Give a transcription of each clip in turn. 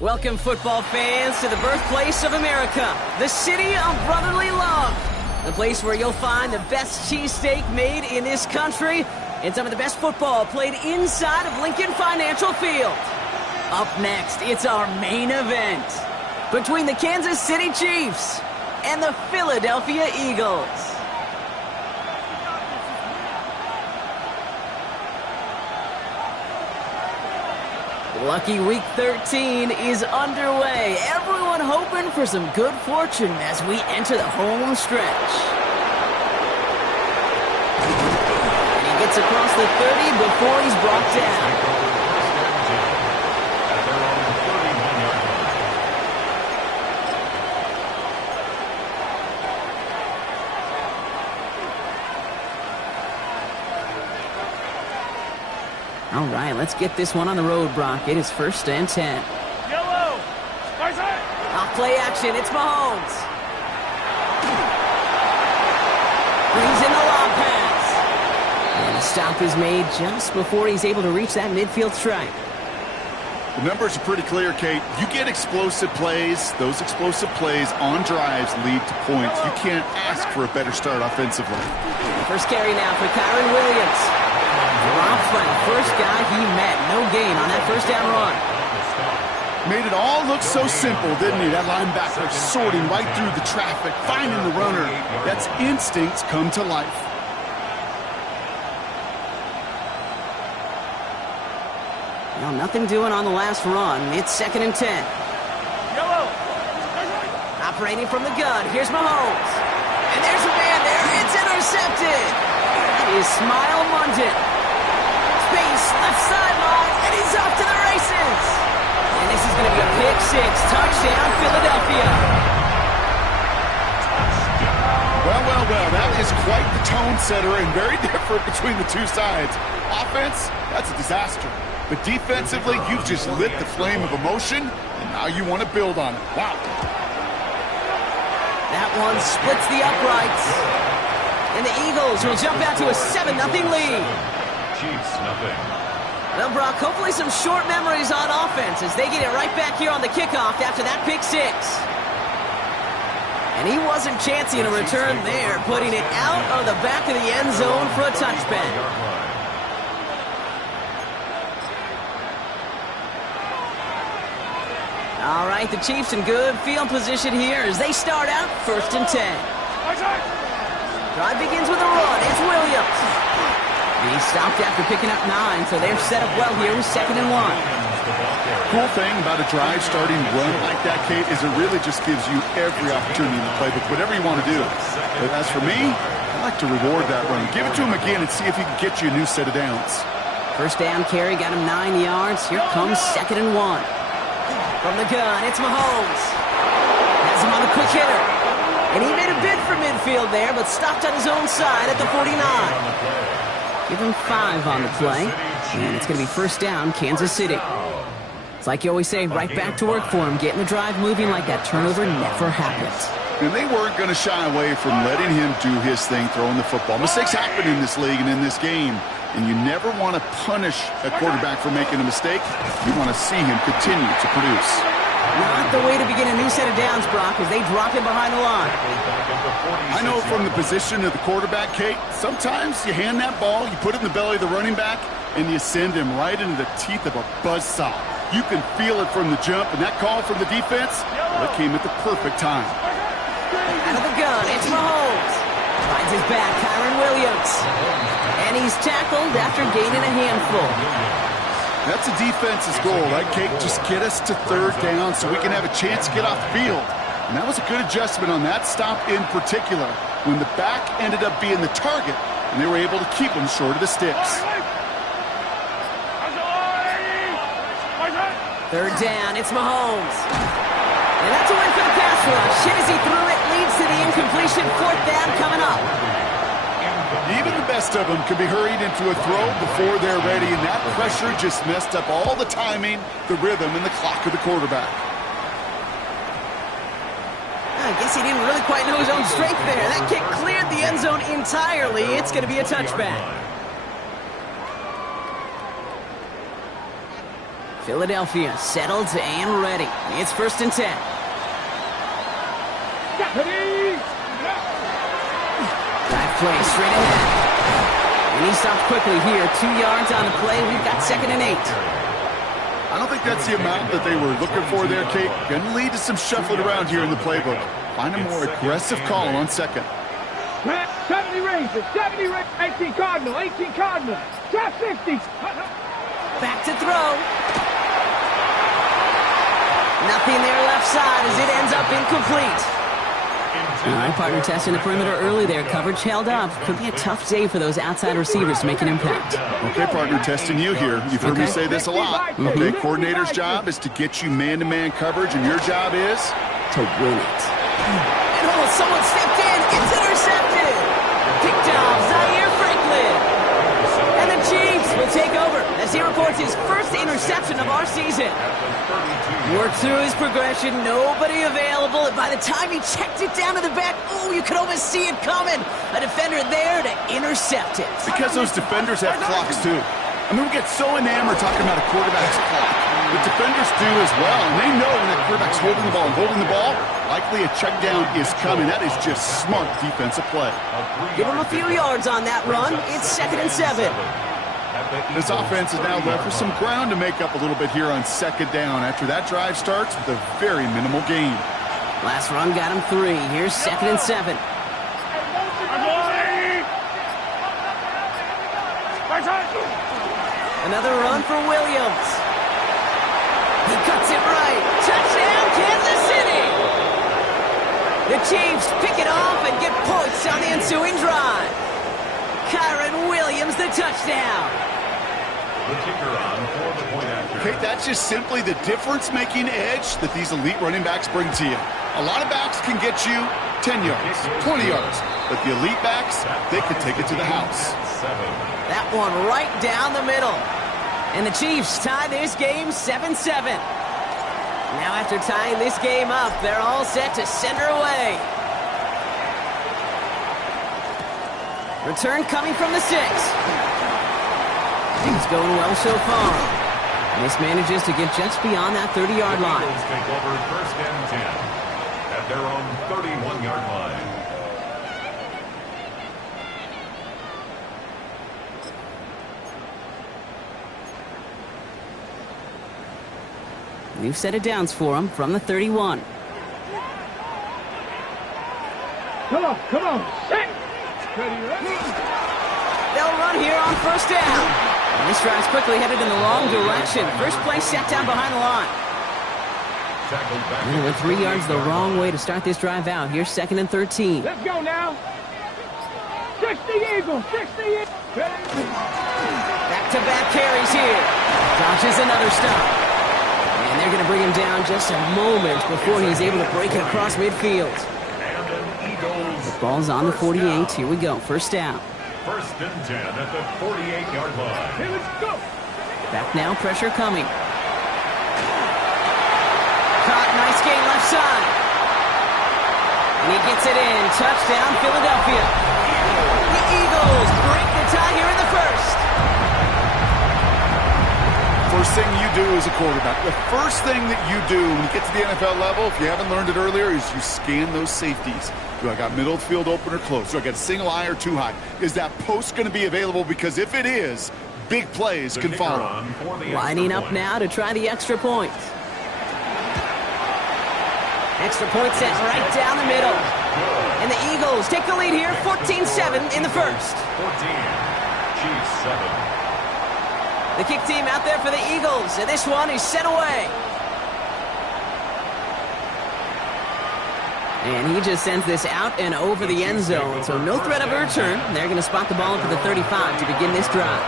Welcome, football fans, to the birthplace of America, the city of brotherly love. The place where you'll find the best cheesesteak made in this country and some of the best football played inside of Lincoln Financial Field. Up next, it's our main event between the Kansas City Chiefs and the Philadelphia Eagles. Lucky Week 13 is underway. Everyone hoping for some good fortune as we enter the home stretch. And he gets across the 30 before he's brought down. All right, let's get this one on the road, Brock. It is 1st and 10. Yellow! Off play action, it's Mahomes. Brings in the lob pass. And a stop is made just before he's able to reach that midfield strike. The numbers are pretty clear, Kate. You get explosive plays. Those explosive plays on drives lead to points. You can't ask for a better start offensively. First carry now for Kyron Williams. Dropped by the first guy he met. No gain on that first down run. Made it all look so simple, didn't he? That linebacker sorting right through the traffic, finding the runner. That's instincts come to life. Well, nothing doing on the last run. It's 2nd and 10. Yellow! Operating from the gun. Here's Mahomes. And there's a man there. It's intercepted. That is Smile London. Space, left sideline, and he's off to the races. And this is going to be a pick six. Touchdown, Philadelphia. Well, that is quite the tone setter and very different between the two sides. Offense, that's a disaster. But defensively, you've just lit the flame of emotion, and now you want to build on it. Wow. That one splits the uprights. And the Eagles will jump out to a 7-0 lead. Chiefs, nothing. Well, Brock, hopefully some short memories on offense as they get it right back here on the kickoff after that pick six. And he wasn't chancing a return there, putting it out of the back of the end zone for a touchback. All right, the Chiefs in good field position here as they start out 1st and 10. Drive begins with a run. It's Williams. He stopped after picking up 9, so they're set up well here with 2nd and 1. Cool thing about a drive starting run like that, Kate, is it really just gives you every opportunity in the playbook, whatever you want to do. But as for me, I like to reward that run. Give it to him again and see if he can get you a new set of downs. First down carry got him 9 yards. Here comes 2nd and 1. From the gun, it's Mahomes. Has him on the quick hitter. And he made a bid for midfield there, but stopped on his own side at the 49. Give him 5 on the play. And it's going to be 1st down, Kansas City. It's like you always say, right back to work for him. Getting the drive moving like that turnover never happened. And they weren't going to shy away from letting him do his thing, throwing the football. Mistakes happen in this league and in this game. And you never want to punish a quarterback for making a mistake. You want to see him continue to produce. Not the way to begin a new set of downs, Brock, as they drop him behind the line. I know from the position of the quarterback, Kate, sometimes you hand that ball, you put it in the belly of the running back, and you send him right into the teeth of a buzzsaw. You can feel it from the jump, and that call from the defense, well, it came at the perfect time. Out of the gun, it's Mahomes. Finds his back, Kyron Williams. And he's tackled after gaining a handful. That's a defense's goal, right, Kate? Just get us to 3rd down so we can have a chance to get off the field. And that was a good adjustment on that stop in particular, when the back ended up being the target, and they were able to keep him short of the sticks. 3rd down, it's Mahomes. And that's a win for the pass rush. Hit as he threw it, leads to the incompletion. 4th down coming up. Even the best of them can be hurried into a throw before they're ready, and that pressure just messed up all the timing, the rhythm, and the clock of the quarterback. I guess he didn't really quite know his own strength there. That kick cleared the end zone entirely. It's going to be a touchback. Philadelphia settled and ready. It's 1st and 10. Drive play straight ahead. And he stopped quickly here. 2 yards on the play. We've got 2nd and 8. I don't think that's the amount that they were looking for there, Kate. Going to lead to some shuffling around here in the playbook. Find a more aggressive call on 2nd. 70 Rangers, 70 Rangers, 18 Cardinal, 18 Cardinal, trap 50. Back to throw. Nothing there left side as it ends up incomplete. All right, partner testing the perimeter early there. Coverage held up. Could be a tough day for those outside receivers to make an impact. Okay, partner, testing you here. You've heard me say this a lot. Okay, coordinator's job is to get you man-to-man coverage, and your job is to win it. And someone stepped in. It's intercepted. Picked off Zaire Franklin. And the Chiefs will take over as he reports his first interception of our season. Worked through his progression, nobody available, and by the time he checked it down to the back, oh, you could almost see it coming. A defender there to intercept it. Because those defenders have clocks, too. I mean, we get so enamored talking about a quarterback's clock. The defenders do as well, and they know when that quarterback's holding the ball, likely a check down is coming. That is just smart defensive play. Give him a few yards on that run. It's 2nd and 7. This offense is now left with some ground to make up a little bit here on 2nd down after that drive starts with a very minimal gain. Last run got him 3. Here's 2nd and 7. Another run for Williams. He cuts it right. Touchdown, Kansas City! The Chiefs pick it off and get points on the ensuing drive. Kyron Williams, the touchdown. The kicker on for the point after. Okay, that's just simply the difference-making edge that these elite running backs bring to you. A lot of backs can get you 10 yards, 20 yards, but the elite backs, they can take it to the house. That one right down the middle. And the Chiefs tie this game 7-7. Now after tying this game up, they're all set to send her away. Return coming from the 6. Things going well so far. This manages to get just beyond that 30-yard line. The Eagles take over 1st and 10 at their own 31-yard line. New set of downs for them from the 31. Come on, set. They'll run here on 1st down. And this drive's quickly headed in the wrong direction. First play set down behind the line. And with 3 yards the wrong way to start this drive out. Here's 2nd and 13. Let's go now. 60 Eagles, 60 Eagles. Back-to-back carries here. Dodges another stop. And they're going to bring him down just a moment before he's able to break it across midfield. The ball's on the 48. Here we go. 1st down. 1st and 10 at the 48-yard line. Here, let's go. Back now. Pressure coming. Caught. Nice gain left side. And he gets it in. Touchdown, Philadelphia. The Eagles break the tie here in the 1st. First thing you do as a quarterback, the first thing that you do when you get to the NFL level, if you haven't learned it earlier, is you scan those safeties. Do I got middle of the field open or close? Do I got a single high or too high? Is that post going to be available? Because if it is, big plays can follow. Lining up now to try the extra point. Extra point set right down the middle. And the Eagles take the lead here, 14-7 in the 1st. 14, Chiefs 7. The kick team out there for the Eagles, and this one is set away. And he just sends this out and over the end zone, so no threat of a return. They're going to spot the ball for the 35 to begin this drive.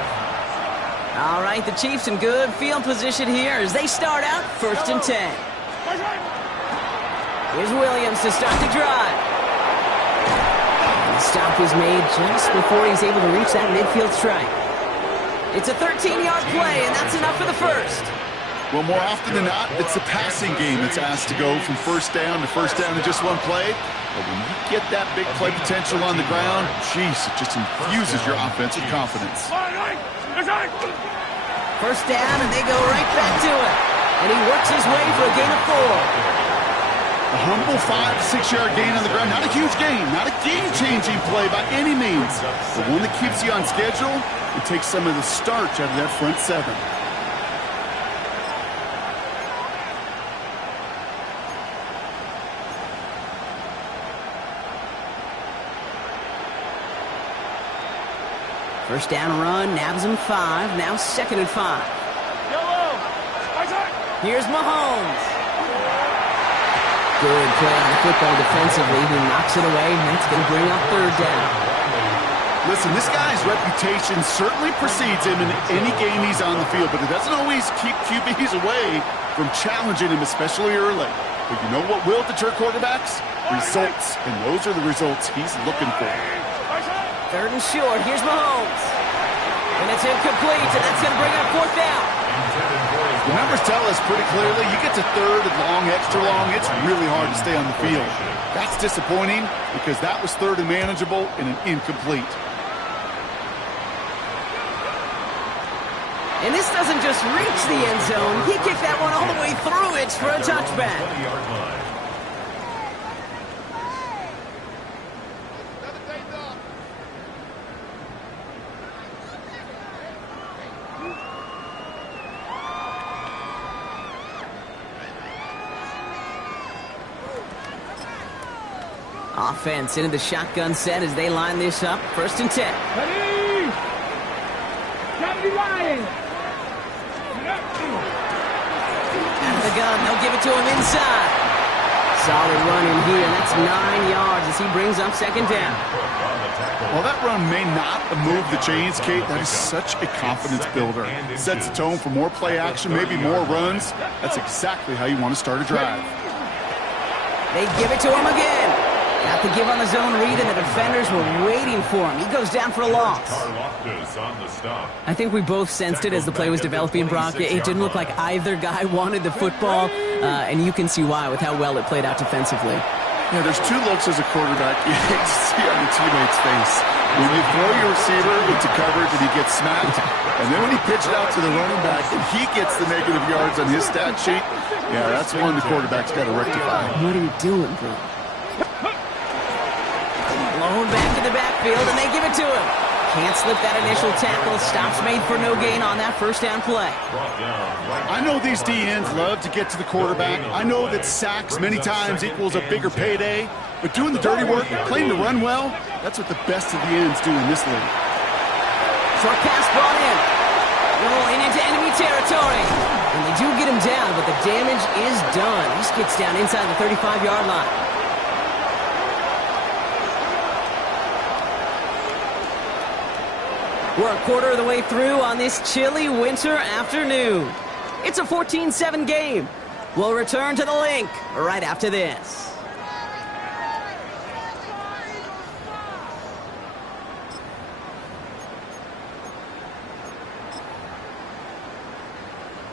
All right, the Chiefs in good field position here as they start out 1st and 10. Here's Williams to start the drive. And the stop was made just before he's able to reach that midfield strike. It's a 13-yard play, and that's enough for the 1st. Well, more often than not, it's the passing game that's asked to go from 1st down to 1st down in just one play. But when you get that big play potential on the ground, geez, it just infuses your offense with confidence. First down, and they go right back to it. And he works his way for a gain of 4. A humble 5 to 6 yard gain on the ground. Not a huge gain, not a game-changing play by any means, but one that keeps you on schedule and takes some of the starch out of that front 7. First down run, nabs him 5, now 2nd and 5. Here's Mahomes. Good play on the football defensively. He knocks it away, and that's going to bring up 3rd down. Listen, this guy's reputation certainly precedes him in any game he's on the field, but it doesn't always keep QBs away from challenging him, especially early. But you know what will deter quarterbacks? Results, and those are the results he's looking for. 3rd and short. Here's Mahomes. And it's incomplete, and that's going to bring up 4th down. The numbers tell us pretty clearly, you get to 3rd and long, extra long, it's really hard to stay on the field. That's disappointing because that was 3rd and manageable and an incomplete. And this doesn't just reach the end zone. He kicked that one all the way through it for a touchback. Offense into the shotgun set as they line this up. 1st and 10. Ready? Johnny Ryan. Out of the gun. They'll give it to him inside. Solid run in here. That's 9 yards as he brings up 2nd down. While that run may not have moved the chains, Kate, that is such a confidence builder. It sets the tone for more play action, maybe more runs. That's exactly how you want to start a drive. They give it to him again. Got the give on the zone read, and the defenders were waiting for him. He goes down for a loss. I think we both sensed it as the play was developing, Brock. It didn't look like either guy wanted the football, and you can see why with how well it played out defensively. Yeah, there's 2 looks as a quarterback you hate to see on your teammate's face. When you throw your receiver into coverage and he gets smacked, and then when he pitches it out to the running back and he gets the negative yards on his stat sheet, yeah, that's one the quarterback's got to rectify. What are you doing, bro? Blown back in the backfield, and they give it to him. Can't slip that initial tackle. Stops made for no gain on that 1st down play. I know these D-ends love to get to the quarterback. I know that sacks many times equals a bigger payday. But doing the dirty work, playing to run well, that's what the best of the ends do in this league. Short pass brought in. Rolling into enemy territory. And they do get him down, but the damage is done. He gets down inside the 35-yard line. We're a quarter of the way through on this chilly winter afternoon. It's a 14-7 game. We'll return to the link right after this.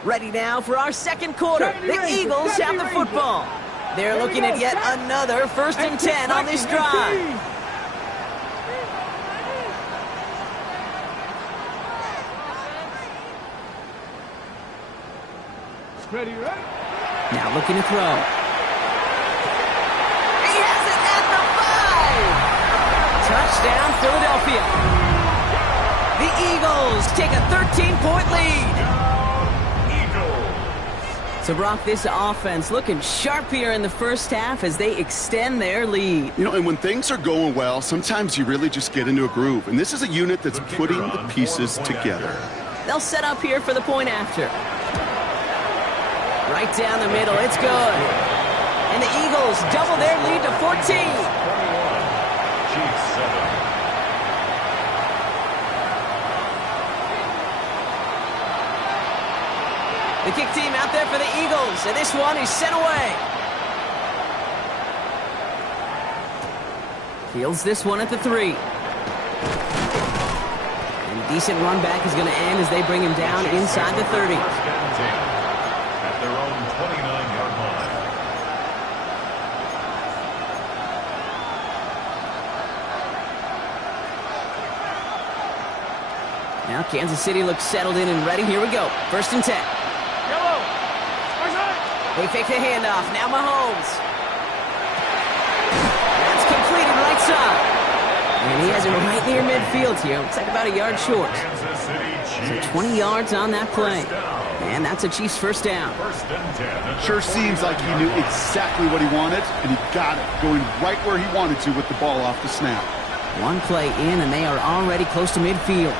Ready now for our 2nd quarter. The Eagles have the football. They're looking at yet another 1st and 10 on this drive. Ready, right? Now looking to throw. He has it at the 5. Touchdown, Philadelphia. The Eagles take a 13-point lead. So, Brock, this offense looking sharp here in the first half as they extend their lead. You know, and when things are going well, sometimes you really just get into a groove. And this is a unit that's putting the pieces together. They'll set up here for the point after. Right down the middle, it's good. And the Eagles double their lead to 14. The kick team out there for the Eagles, and this one is sent away. Fields this one at the 3. And a decent run back is going to end as they bring him down inside the 30. At their own 29-yard line. Now Kansas City looks settled in and ready. Here we go. 1st and 10. Yellow. They fake the handoff. Now Mahomes. That's completed right side. And he has it right near midfield here. Looks like about a yard short. So 20 yards on that play. And that's a Chiefs 1st down. Sure seems like he knew exactly what he wanted, and he got it, going right where he wanted to with the ball off the snap. One play in, and they are already close to midfield.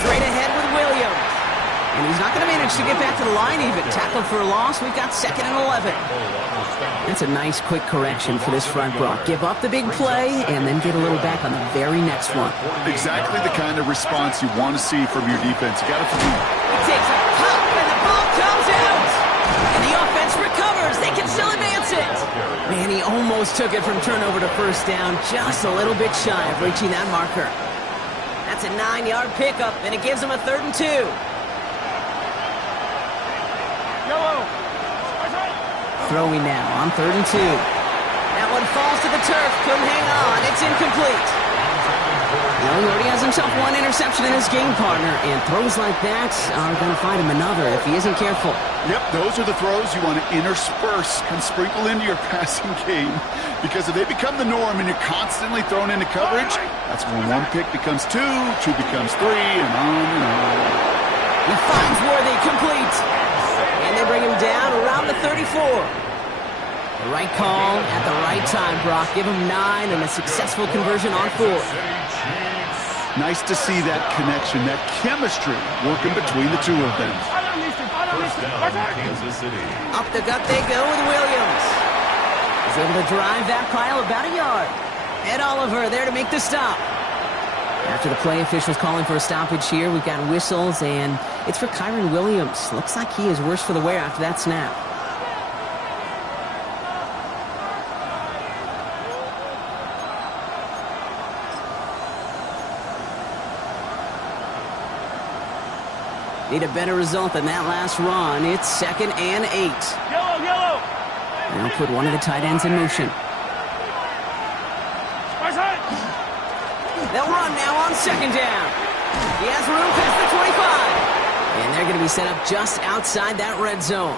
Straight ahead with Williams. And he's not going to manage to get back to the line even. Tackled for a loss. We've got 2nd and 11. That's a nice quick correction for this front, Brock. Give up the big play and then get a little back on the very next one. Exactly the kind of response you want to see from your defense. You got to believe. He takes a pop and the ball comes out. And the offense recovers. They can still advance it. Man, he almost took it from turnover to 1st down. Just a little bit shy of reaching that marker. That's a 9-yard pickup, and it gives him a 3rd and 2. Throwing now on 3rd and 2. That one falls to the turf. Couldn't hang on. It's incomplete. Well, he already has himself one interception in his game, partner, and throws like that are going to find him another if he isn't careful. Yep, those are the throws you want to intersperse and sprinkle into your passing game, because if they become the norm and you're constantly thrown into coverage, that's when 1 pick becomes 2, 2 becomes 3, and on and on. He finds Worthy, complete. And they bring him down around the 34. The right call at the right time, Brock. Give him 9 and a successful conversion on 4th. Nice to see that connection, that chemistry working between the two of them. Kansas City. Up the gut they go with Williams. He's able to drive that pile about a yard. Ed Oliver there to make the stop. After the play, officials calling for a stoppage here. We've got whistles, and it's for Kyron Williams. Looks like he is worse for the wear after that snap. Need a better result than that last run. It's 2nd and 8. Yellow. Now put one of the tight ends in motion. They'll run now on 2nd down. He has room past the 25. And they're going to be set up just outside that red zone.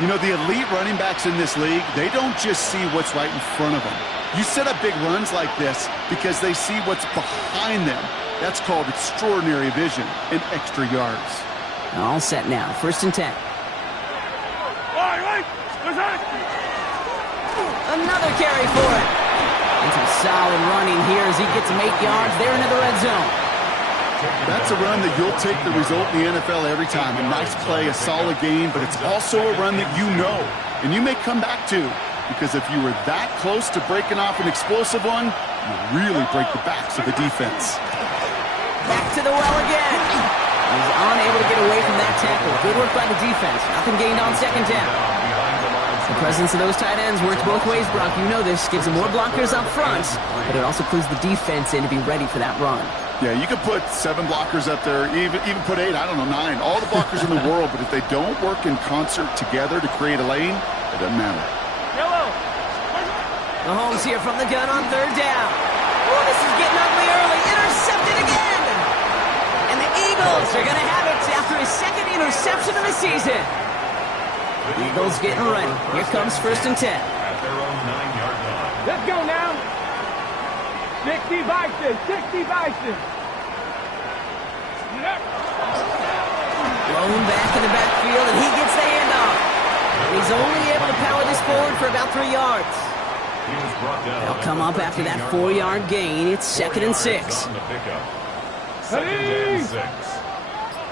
You know, the elite running backs in this league, they don't just see what's right in front of them. You set up big runs like this because they see what's behind them. That's called extraordinary vision and extra yards. All set now. 1st and 10. Another carry for it. And some solid running here as he gets him 8 yards there into the red zone. That's a run that you'll take the result in the NFL every time. A nice play, a solid game, but it's also a run that you know and you may come back to, because if you were that close to breaking off an explosive one, you really break the backs of the defense. Back to the well again. He's unable to get away from that tackle. Good work by the defense. Nothing gained on 2nd down. The presence of those tight ends works both ways, Brock. You know this. Gives them more blockers up front, but it also clues the defense in to be ready for that run. Yeah, you could put 7 blockers up there, even put 8, I don't know, 9. All the blockers in the world, but if they don't work in concert together to create a lane, it doesn't matter. Mahomes here from the gun on 3rd down. Oh, this is getting ugly early. Intercepted again. And the Eagles are going to have it after his 2nd interception of the season. Eagles getting ready. Here comes 1st and 10. At their own 9-yard line. Let's go now. 60 Bison. Blown back in the backfield, and he gets the handoff. And he's only able to power this forward for about 3 yards. They'll come up after that 4-yard gain. It's 2nd and 6. 2nd and 6.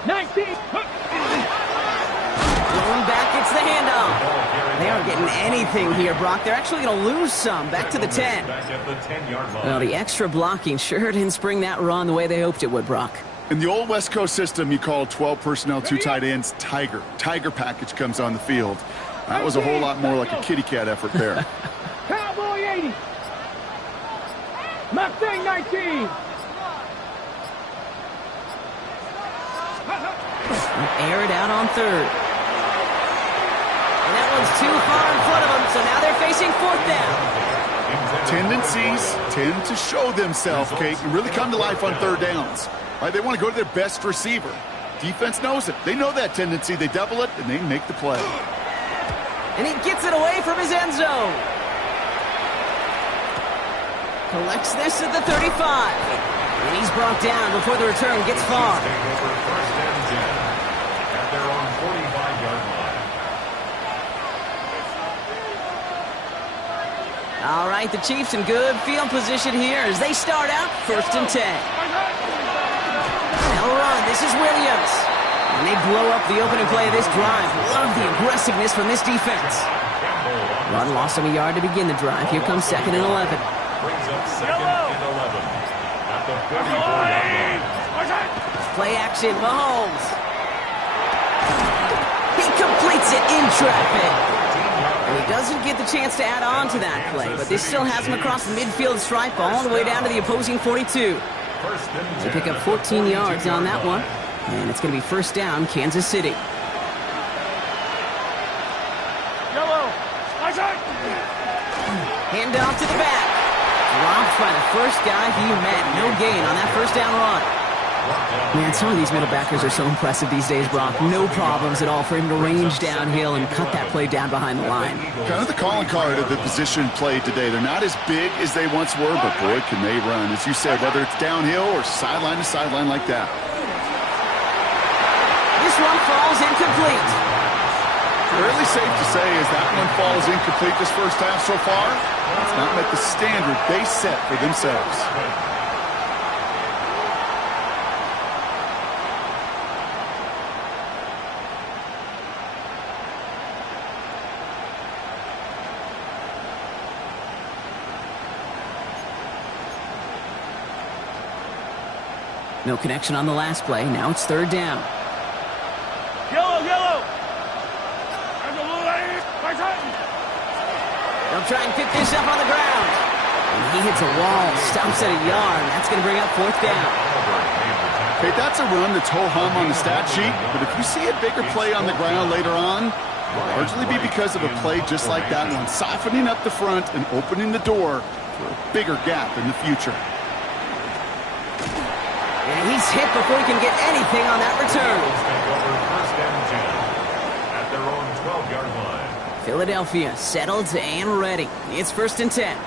19. Blown back, gets the handoff. They aren't getting anything here, Brock. They're actually going to lose some. Back to the 10. Back at the 10-yard line. Well, the extra blocking sure didn't spring that run the way they hoped it would, Brock. In the old West Coast system, you call 12 personnel, 2 tight ends, Tiger. Tiger package comes on the field. That was a whole lot more like a kitty cat effort there. Cowboy 80. Mustang 19. Air it out on 3rd. And that one's too far in front of them, so now they're facing 4th down. Tendencies tend to show themselves, Kate, and really come to life on third downs. Right, they want to go to their best receiver. Defense knows it. They know that tendency. They double it, and they make the play. And he gets it away from his end zone. Collects this at the 35. And he's brought down before the return gets far. Take over first and 10 at their own 45-yard line. All right, the Chiefs in good field position here as they start out first and 10. They'll run. This is Williams. And they blow up the opening play of this drive. Love the aggressiveness from this defense. Run lost him a yard to begin the drive. Here comes second and 11. Brings up second and 11 at the 34-yard line. Play action, Mahomes. He completes it in traffic. And he doesn't get the chance to add on to that play, but this still has him across the midfield stripe all the way down to the opposing 42. They pick up 14 yards on that one, and it's going to be first down, Kansas City. Hand off to the back. Dropped by the first guy he met. No gain on that first down run. Man, some of these middle backers are so impressive these days, Brock. No problems at all for him to range downhill and cut that play down behind the line. Kind of the calling card of the position played today. They're not as big as they once were, but boy, can they run. As you said, whether it's downhill or sideline to sideline like that. This one falls incomplete. Fairly safe to say as that one falls incomplete this first half so far. It's not met the standard they set for themselves. No connection on the last play. Now it's third down. Yellow. They'll try and pick this up on the ground. And he hits a wall, stumps at a yard. That's going to bring up fourth down. Okay, that's a run that's ho-hum on the stat sheet, but if you see a bigger play on the ground later on, it'll largely be because of a play just like that one, softening up the front and opening the door for a bigger gap in the future. And he's hit before he can get anything on that return. Take over first and 10 at their own 12-yard line. Philadelphia settled and ready. It's first and 10.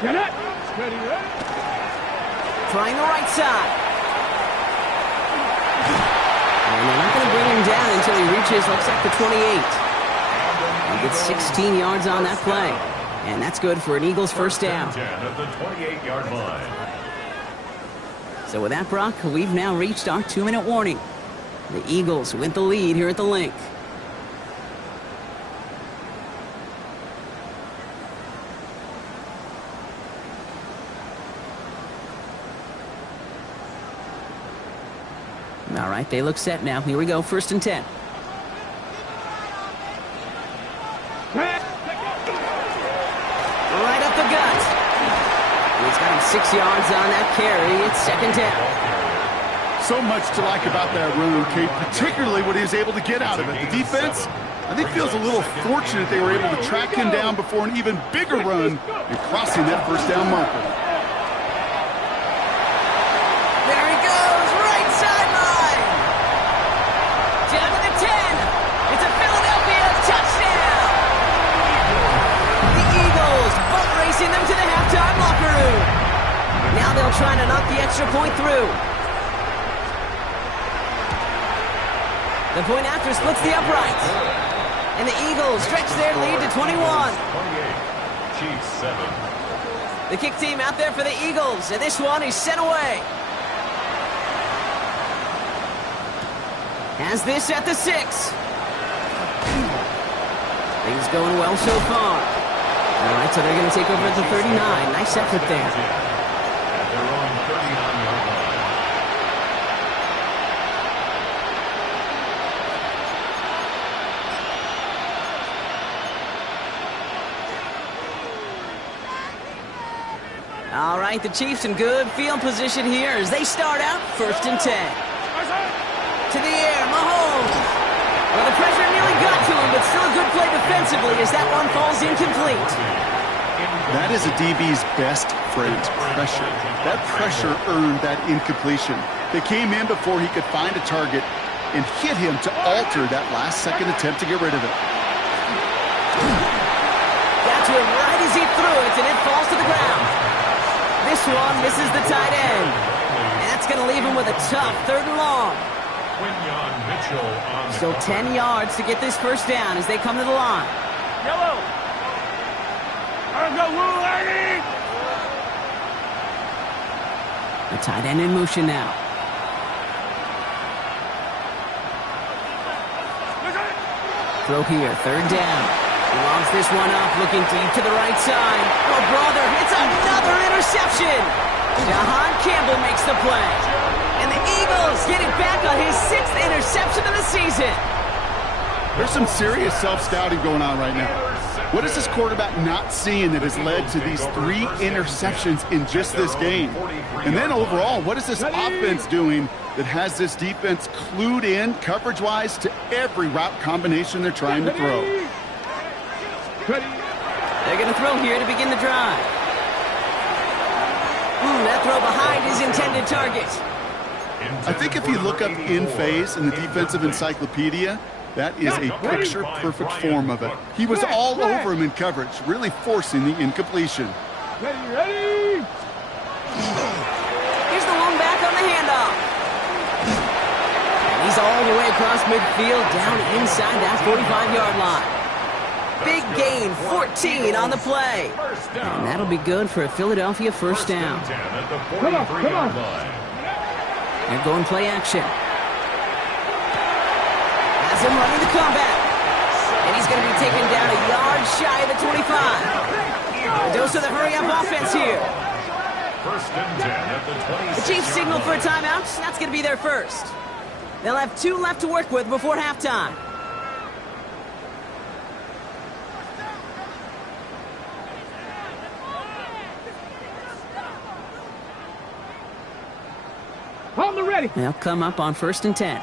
Get it. Steady, ready. Trying the right side. And they're not going to bring him down until he reaches, looks like the 28. He gets 16 yards on that play. And that's good for an Eagles first down. 10 at the 28-yard line. So with that, Brock, we've now reached our 2-minute warning. The Eagles with the lead here at the Link. All right, they look set now. Here we go, first and 10. Right up the gut. He's got him 6 yards on that carry. It's second down. So much to like about that run, Kate, particularly what he was able to get out of it. The defense, I think, feels a little fortunate they were able to track him down before an even bigger run and crossing that first down marker. There he goes, right sideline. Down to the 10. It's a Philadelphia touchdown. The Eagles boat racing them to the halftime locker room. Now they'll try to knock the extra point through. The point after splits the upright. And the Eagles stretch their lead to 21. 28. Chiefs 7. The kick team out there for the Eagles, and this one is sent away. Has this at the 6. Things going well so far. All right, so they're going to take over at the 39. Nice effort there. At their own 39-yard line. All right, the Chiefs in good field position here as they start out first and 10. To the air, Mahomes. Well, the pressure nearly got to him, but still a good play defensively as that one falls incomplete. That is a DB's best friend, pressure. That pressure earned that incompletion. They came in before he could find a target and hit him to alter that last-second attempt to get rid of it. Got to him right as he threw it, and it falls to the ground. This one misses the tight end. And that's going to leave him with a tough 3rd and long. So 10 yards to get this first down as they come to the line. Yellow. The tight end in motion now. Throw here, 3rd down. He logs this one up, looking deep to the right side. Oh, brother, it's another interception. Jahan Campbell makes the play. And the Eagles get it back on his 6th interception of the season. There's some serious self-scouting going on right now. What is this quarterback not seeing that has led to these 3 interceptions in just this game? And then overall, what is this offense doing that has this defense clued in coverage-wise to every route combination they're trying to throw? They're going to throw here to begin the drive. That throw behind his intended target. I think if you look up in phase in the defensive encyclopedia, that is a picture-perfect form of it. He was all over him in coverage, really forcing the incompletion. Ready. Here's the one back on the handoff. And he's all the way across midfield, down inside that 45-yard line. Big gain, 14 on the play. And that'll be good for a Philadelphia first down. Come on. They're going play action. Has him running the comeback. And he's going to be taken down a yard shy of the 25. A dose of the hurry-up offense here. 1st and 10 at the 26. The Chiefs signal for a timeout. That's going to be their first. They'll have 2 left to work with before halftime. On the ready. They'll come up on 1st and 10.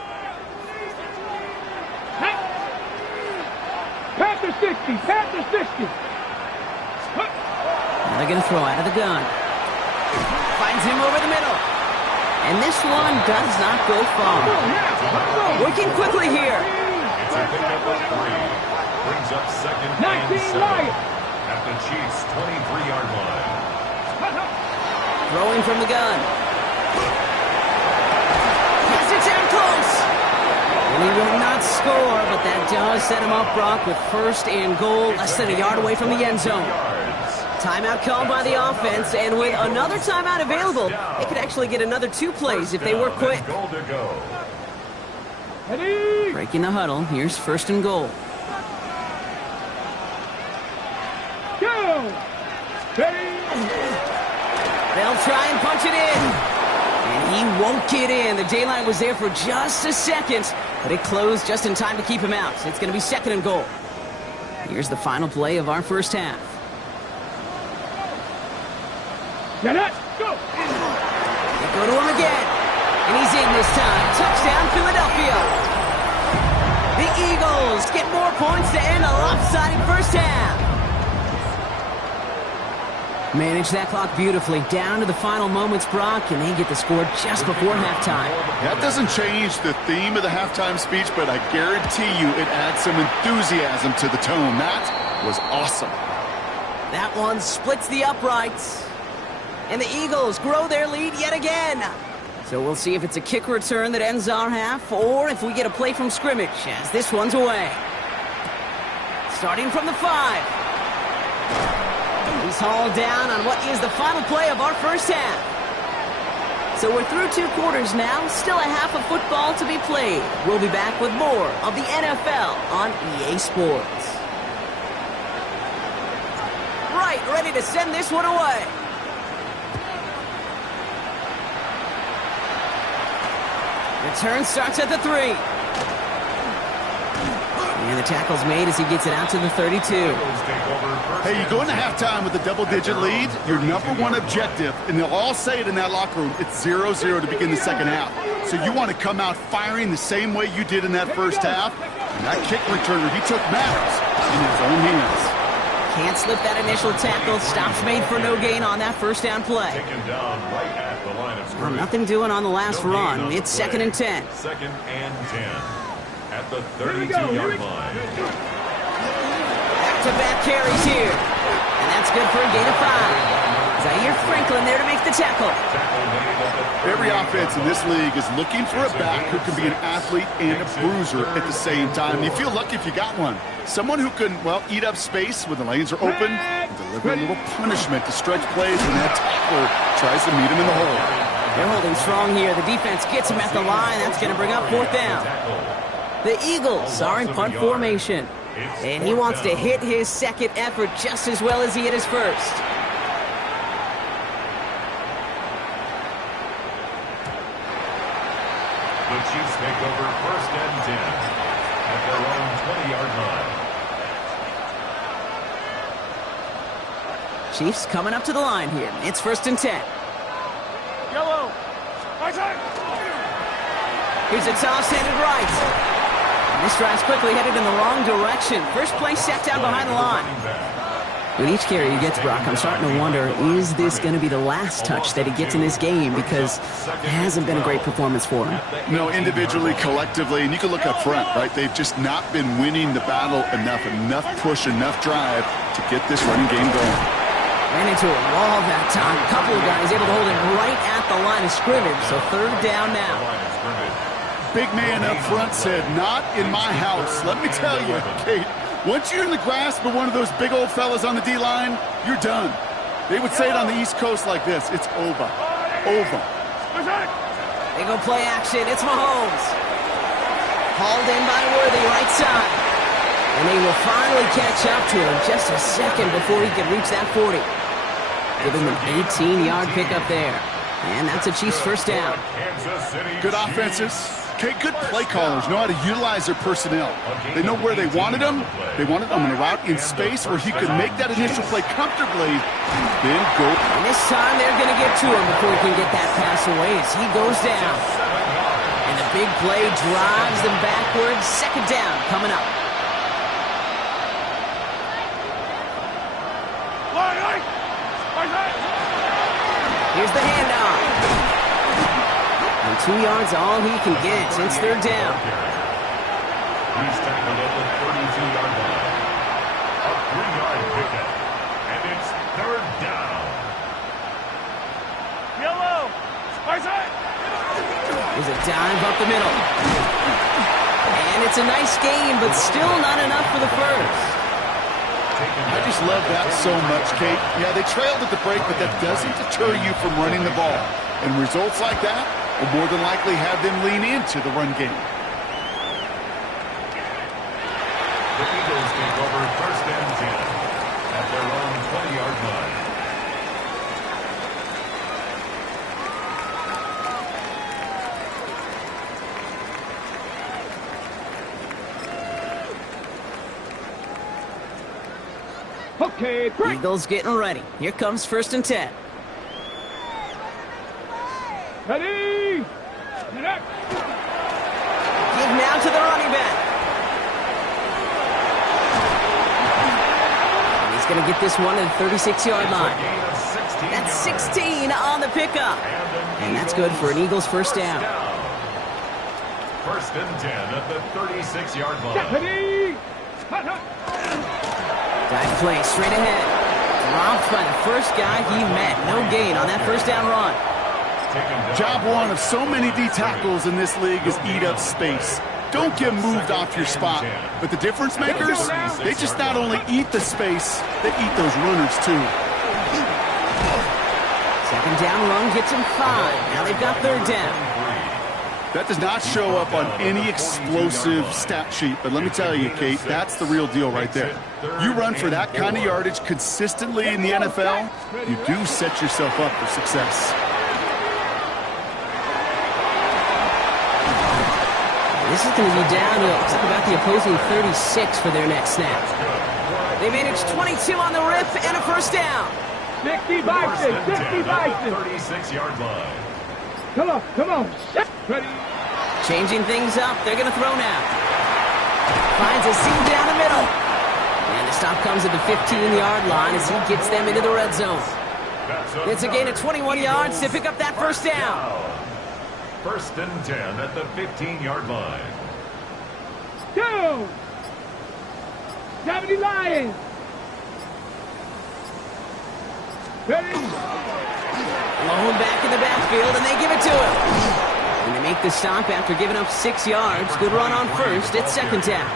Panther 60. Now they're going to throw out of the gun. Finds him over the middle. And this one does not go far. Working quickly here. It's a pickup of 3. Brings up 2nd and 7 at the Chiefs' 23-yard line. Throwing from the gun. Has it down close. And he will not score, but that does set him up, Brock, with 1st and goal, less than a yard away from the end zone. Timeout called by the offense, and with another timeout available, they could actually get another 2 plays if they work quick. Ready. Breaking the huddle, here's 1st and goal. Go. Ready. They'll try and punch it in. And he won't get in. The daylight was there for just a second, but it closed just in time to keep him out. It's going to be 2nd and goal. Here's the final play of our first half. Get it. Go. They go to him again. And he's in this time. Touchdown, Philadelphia. The Eagles get more points to end a lopsided first half. Manage that clock beautifully down to the final moments, Brock, and they get the score just before halftime. That doesn't change the theme of the halftime speech, but I guarantee you it adds some enthusiasm to the tone. That was awesome. That one splits the uprights. And the Eagles grow their lead yet again. So we'll see if it's a kick return that ends our half, or if we get a play from scrimmage, as this one's away. Starting from the 5. He's hauled down on what is the final play of our first half. So we're through 2 quarters now, still a half of football to be played. We'll be back with more of the NFL on EA Sports. Right, ready to send this one away. Return starts at the 3. And the tackle's made as he gets it out to the 32. Hey, you go into halftime with a double-digit lead, your number 1 objective, and they'll all say it in that locker room, it's 0-0 to begin the second half. So you want to come out firing the same way you did in that first half. And that kick returner, he took matters in his own hands. Can't slip that initial tackle. Stops made for no gain on that first down play. Taken down right at the line of Well, scrimmage. nothing doing on the last No gain run. on the It's play. 2nd and 10. 2nd and 10 at the Here we go. 32-yard line. Back-to-back carries here. And that's good for a gain of 5. Zaire Franklin there to make the tackle. Tackle made at the Every offense in this league is looking for a back who can be an athlete and a bruiser at the same time. You feel lucky if you got one. Someone who can, well, eat up space when the lanes are open and deliver a little punishment to stretch plays when that tackler tries to meet him in the hole. They're holding strong here. The defense gets him at the line. That's going to bring up 4th down. The Eagles are in punt formation. And he wants to hit his second effort just as well as he hit his first. The Chiefs take over 1st and 10 at their own 20-yard line. Chiefs coming up to the line here. It's 1st and 10. Yellow. Right side. Here's a toss handed right. And this drive's quickly headed in the wrong direction. First play set down behind the line. With each carry he gets, Brock, I'm starting to wonder, is this going to be the last touch that he gets in this game? Because it hasn't been a great performance for him. No, individually, collectively, and you can look up front, right? They've just not been winning the battle enough push, enough drive to get this running game going. Ran into a wall that time. A couple of guys able to hold him right at the line of scrimmage. So 3rd down now. Big man up front said, not in my house. Let me tell you, Kate, once you're in the grasp of one of those big old fellas on the D-line, you're done. They would say it on the East Coast like this, it's over. Over. They go play action. It's Mahomes. Hauled in by Worthy, right side. And they will finally catch up to him just a second before he can reach that 40. Giving them an 18-yard pickup there. And that's a Chiefs 1st down. Good offenses. Okay, good play callers know how to utilize their personnel. They know where they wanted them. They wanted them on a route in space where he could make that initial play comfortably and then go. And this time they're going to get to him before he can get that pass away as he goes down. And the big play drives them backwards. 2nd down coming up. Here's the handoff. And 2 yards all he can get. It's 3rd down. He's tackled at the 32-yard line. A 3-yard pickup. And it's 3rd down. Yellow. Right side. There's a dive up the middle. And it's a nice gain, but still not enough for the first. I just love that so much, Kate. Yeah, they trailed at the break, but that doesn't deter you from running the ball. And results like that will more than likely have them lean into the run game. The Eagles take over 1st and 10 at their own 20-yard line. Okay, break. Eagles getting ready. Here comes 1st and 10. Ready. Net. Give now to the running back. And he's going to get this one to the 36-yard line. Gain of 16 That's yards. 16 on the pickup. And that's good for an Eagles 1st down. 1st and 10 at the 36-yard line. Deputy. Hut, hut. Dive play straight ahead. Dropped by the first guy he met. No gain on that 1st down run. Job one of so many D tackles in this league is eat up space. Don't get moved off your spot. But the difference makers, they just not only eat the space, they eat those runners too. 2nd down run gets him 5. Now they've got 3rd down. That does not show up on any explosive stat sheet, but let me tell you, Kate, that's the real deal right there. You run for that kind of yardage consistently in the NFL, you do set yourself up for success. This is going to be down to looks like about the opposing 36 for their next snap. They managed 22 on the rip and a 1st down. 60 Bison. 60 Bison. 36-yard line. Come on. Come on. Ready. Changing things up. They're going to throw now. Finds a seam down the middle. And And the stop comes at the 15-yard line as he gets them into the red zone. It's a gain of 21 yards to pick up that first down. First and 10 at the 15-yard line. 2. 70 Lions. Ready? Lone back in the backfield, and they give it to him. And they make the stop after giving up 6 yards. Good run on first. It's second down.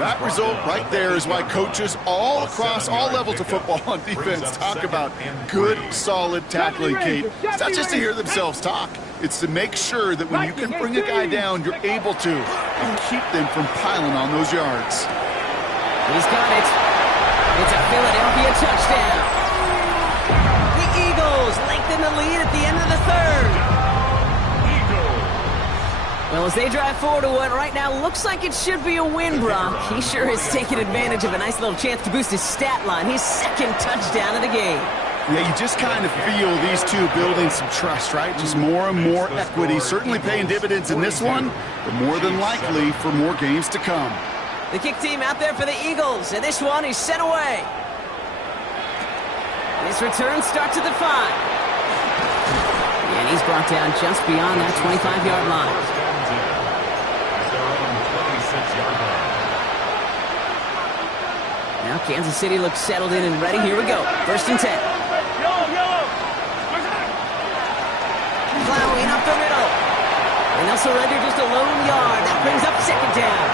That result right there is why coaches all across all levels of football on defense talk about good, solid tackling, Kate. It's not just to hear themselves talk. It's to make sure that when you can bring a guy down, you're able to and keep them from piling on those yards. He's got it. It's a Philadelphia touchdown. The Eagles lengthen the lead at the end of the third. Well, as they drive forward to what right now looks like it should be a win, Brock, he sure has taken advantage of a nice little chance to boost his stat line. His second touchdown of the game. Yeah, you just kind of feel these two building some trust, right? Just more and more equity. Certainly paying dividends in this one, but more than likely for more games to come. The kick team out there for the Eagles, and this one is sent away. This return starts at the 5. And he's brought down just beyond that 25-yard line. Now Kansas City looks settled in and ready. Here we go. First and 10. Plowing up the middle. And they'll surrender just a lone yard. That brings up second down.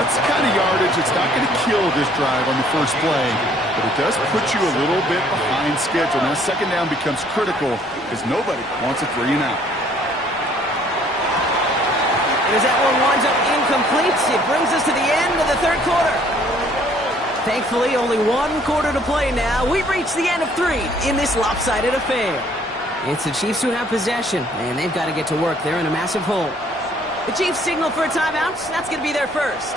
That's the kind of yardage that's not going to kill this drive on the first play, but it does put you a little bit behind schedule. Now second down becomes critical because nobody wants a 3 and out. And as that one winds up incomplete, it brings us to the end of the third quarter. Thankfully, only one quarter to play now. We've reached the end of 3 in this lopsided affair. It's the Chiefs who have possession, and they've got to get to work. They're in a massive hole. The Chiefs signal for a timeout. That's going to be their first.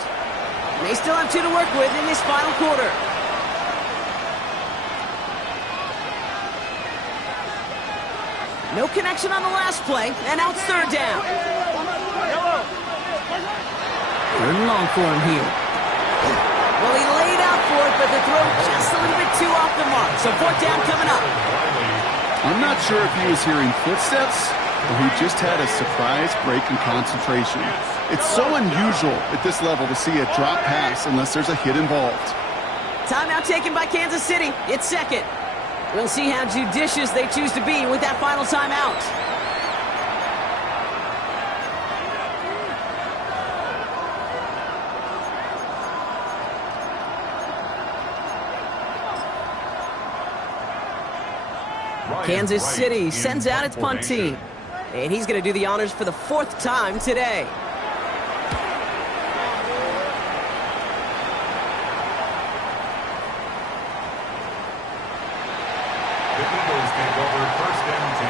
They still have 2 to work with in this final quarter. No connection on the last play, and now it's third down. Third and long for him here. Well, he laid out for it, but the throw just a little bit too off the mark. So fourth down coming up. I'm not sure if he was hearing footsteps or he just had a surprise break in concentration. It's so unusual at this level to see a drop pass unless there's a hit involved. Timeout taken by Kansas City. It's second. We'll see how judicious they choose to be with that final timeout. Kansas City sends out its punt team. And he's going to do the honors for the 4th time today. The Eagles take over first and 10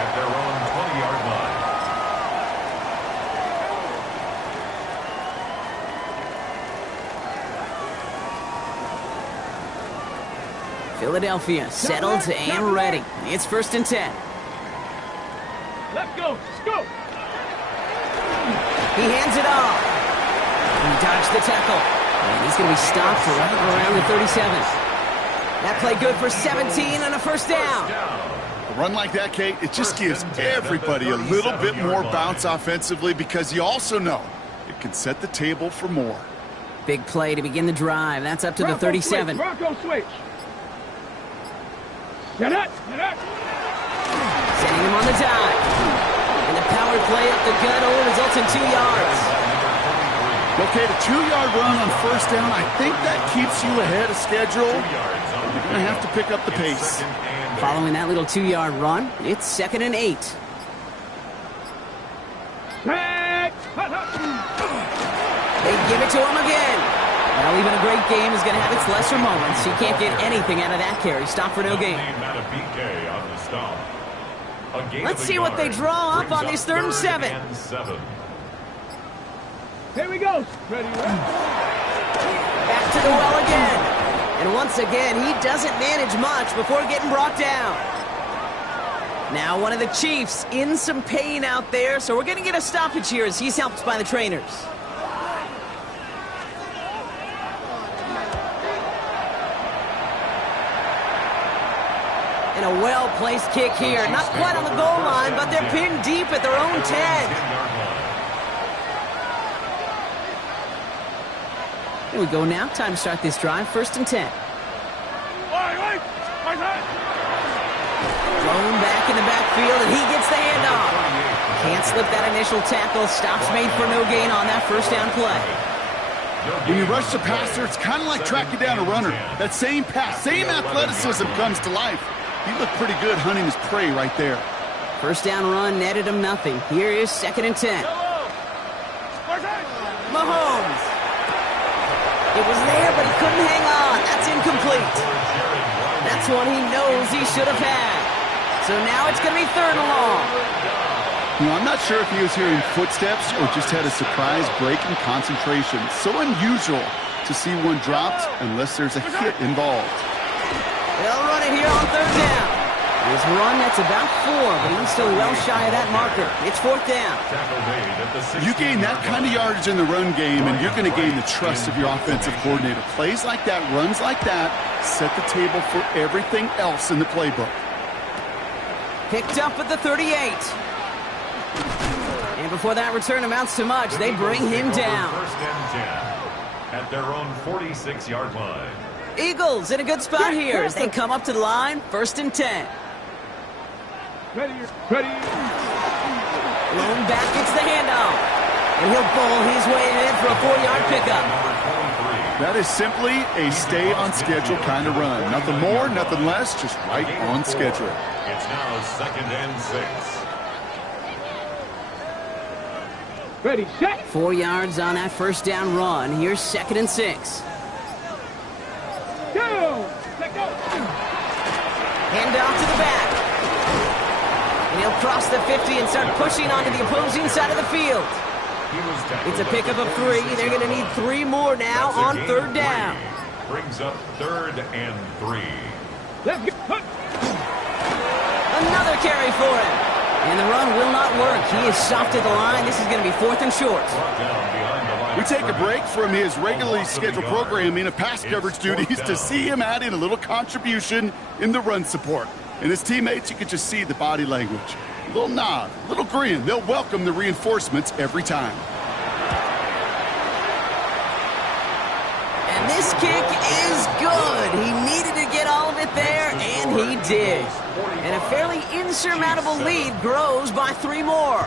at their own 20-yard line. Philadelphia settled and ready. It's first and 10. Let's go. Let's go. He hands it off. He dodged the tackle. And he's going to be stopped right around the 37. That play good for 17 and a first down. A run like that, Kate, it just gives everybody a little bit more bounce offensively because you also know it can set the table for more. Big play to begin the drive. That's up to the 37. Bronco switch. Get up. Sending him on the dive. And the power play up the gut only results in 2 yards. Okay, the 2-yard run on first down, I think that keeps you ahead of schedule. You're going to have to pick up the pace. Following that little 2-yard run, it's second and 8. They give it to him again. Well, even a great game is going to have its lesser moments. He can't get anything out of that carry. Stop for no gain. Let's see what they draw up on this 3rd and 7. Here we go. Ready. Back to the well again. And once again, he doesn't manage much before getting brought down. Now one of the Chiefs in some pain out there, so we're going to get a stoppage here as he's helped by the trainers. And a well-placed kick here. Not quite on the goal line, but they're pinned deep at their own 10. Here we go now. Time to start this drive. 1st and 10. Thrown back in the backfield, and he gets the handoff. Can't slip that initial tackle. Stops made for no gain on that 1st down play. When you rush the passer, it's kind of like tracking down a runner. That same pass, same athleticism comes to life. He looked pretty good hunting his prey right there. 1st down run netted him nothing. Here is 2nd and 10. Mahomes. It was there, but he couldn't hang on. That's incomplete. That's one he knows he should have had. So now it's going to be 3rd and long. You know, I'm not sure if he was hearing footsteps or just had a surprise break in concentration. So unusual to see one dropped unless there's a hit involved. They'll run it here on 3rd down. His run, that's about 4, but he's still well shy of that marker. It's 4th down. You gain that kind of yardage in the run game, and you're going to gain the trust of your offensive coordinator. Plays like that, runs like that, set the table for everything else in the playbook. Picked up at the 38. And before that return amounts to much, they bring him down. 1st and 10 at their own 46-yard line. Eagles in a good spot here as they come up to the line. 1st and 10. Ready. Blown back gets the handoff. And he'll bowl his way in for a 4-yard pickup. That is simply a stay-on-schedule kind of run. Nothing more, nothing less, just right on schedule. It's now 2nd and 6. Ready, set. 4 yards on that 1st down run. Here's 2nd and 6. Go. Let go. Handoff to the back. And he'll cross the 50 and start pushing onto the opposing side of the field. It's a pickup of 3. They're going to need 3 more now on 3rd down. Brings up 3rd and 3. Let's get put. Another carry for him. And the run will not work. He is soft at the line. This is going to be 4th and short. We take a break from his regularly scheduled programming of pass coverage duties to see him add in a little contribution in the run support. And his teammates, you can just see the body language. A little nod, a little grin. They'll welcome the reinforcements every time. And this kick is good. He needed to get all of it there, and he did. And a fairly insurmountable lead grows by 3 more.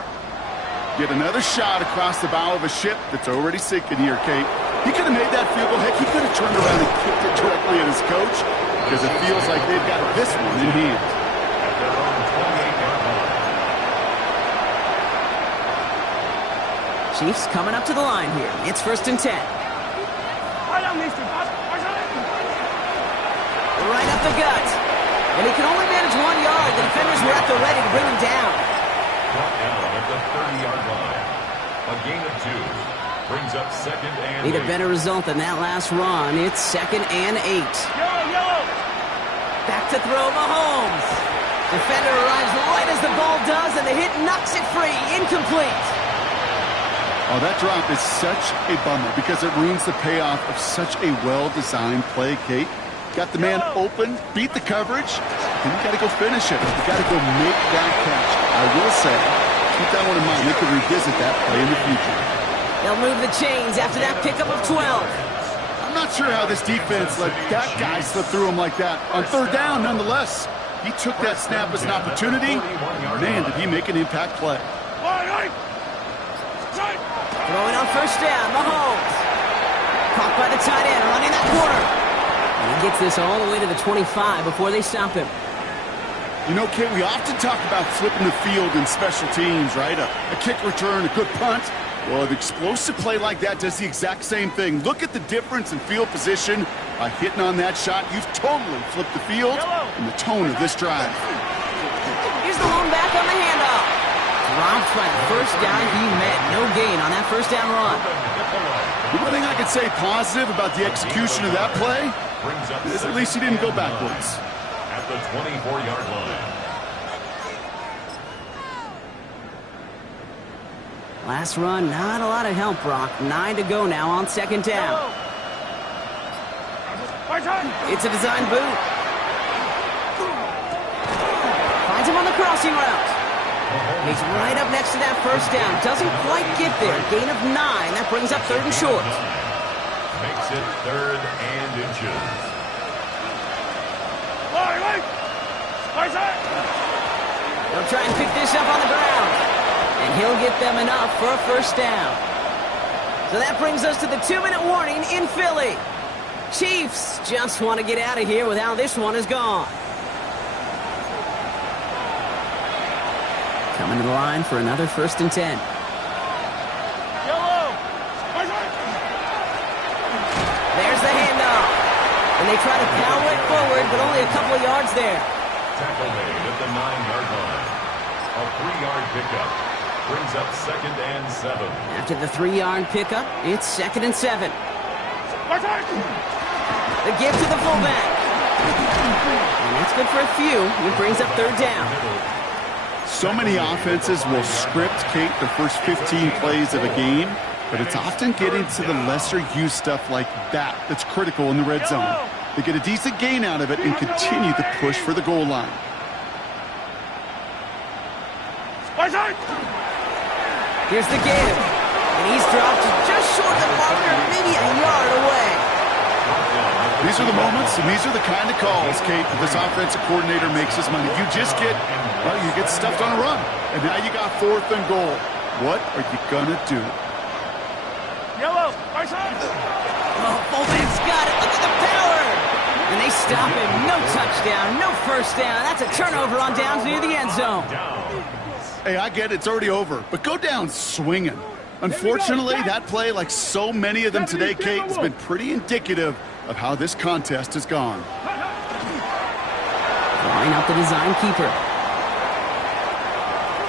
Get another shot across the bow of a ship that's already sinking here, Kate. He could have made that field goal. Heck, he could have turned around and kicked it directly at his coach because it feels like they've got this one in hand. At their own 28-yard line. Chiefs coming up to the line here. It's 1st and 10. Right up the gut. And he can only manage 1 yard. The defenders were at the ready to bring him down. Brought down at the 30-yard line. A gain of 2. Brings up 2nd and 8. Need a better result than that last run. It's 2nd and 8. Yellow. Back to throw Mahomes. Defender arrives right as the ball does, and the hit knocks it free. Incomplete. Oh, that drop is such a bummer because it ruins the payoff of such a well-designed play, Kate. Got the man open, beat the coverage, and you got to go finish it. You got to go make that catch. I will say, keep that one in mind. They could revisit that play in the future. They'll move the chains after that pickup of 12. I'm not sure how this defense let that guy slip through him like that. On 3rd down, nonetheless, he took that snap as an opportunity. Man, did he make an impact play. Throwing on 1st down, Mahomes. Caught by the tight end, running that corner. And he gets this all the way to the 25 before they stop him. You know, Kate, we often talk about flipping the field in special teams, right? A kick return, a good punt. Well, an explosive play like that does the exact same thing. Look at the difference in field position. By hitting on that shot, you've totally flipped the field and the tone of this drive. Here's the lone back on the handoff. Dropped by the first guy he met. No gain on that 1st down run. The one thing I could say positive about the execution of that play is at least he didn't go backwards. At the 24-yard line. Last run, not a lot of help, Brock. 9 to go now on 2nd down. It's a design boot. crossing route. He's right up next to that first down. Doesn't quite get there. Gain of 9. That brings up 3rd and short. Makes it 3rd and inches. They'll try and pick this up on the ground. And he'll get them enough for a first down. So that brings us to the 2-minute warning in Philly. Chiefs just want to get out of here with how this one is gone. Coming to the line for another 1st and 10. There's the handoff. And they try to power it forward, but only a couple of yards there. Tackle made at the 9-yard line. A 3-yard pickup brings up 2nd and 7. After the 3-yard pickup, it's 2nd and 7. The give to the fullback. And that's good for a few. It brings up 3rd down. So many offenses will script, Kate, the first 15 plays of a game, but it's often getting to the lesser-used stuff like that that's critical in the red zone. They get a decent gain out of it and continue to push for the goal line. Here's the give. And he's dropped just short of the marker, maybe a yard away. These are the moments, and these are the kind of calls, Kate, that this offensive coordinator makes his money. You just get, well, you get stuffed on a run. And now you got 4th and goal. What are you going to do? Yellow. Oh, fullback's got it. Look at the power. And they stop him. No touchdown, no first down. That's a turnover on downs near the end zone. Hey, I get it. It's already over. But go down swinging. Unfortunately, that play, like so many of them today, Kate, has been pretty indicative of how this contest has gone. Line up the design keeper.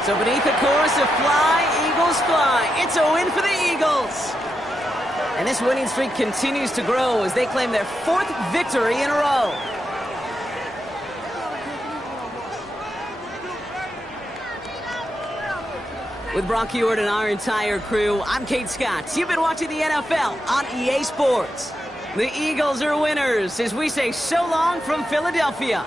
So beneath the chorus of fly, Eagles fly. It's a win for the Eagles. And this winning streak continues to grow as they claim their 4th victory in a row. With Brock Ewart and our entire crew, I'm Kate Scott. You've been watching the NFL on EA Sports. The Eagles are winners as we say so long from Philadelphia.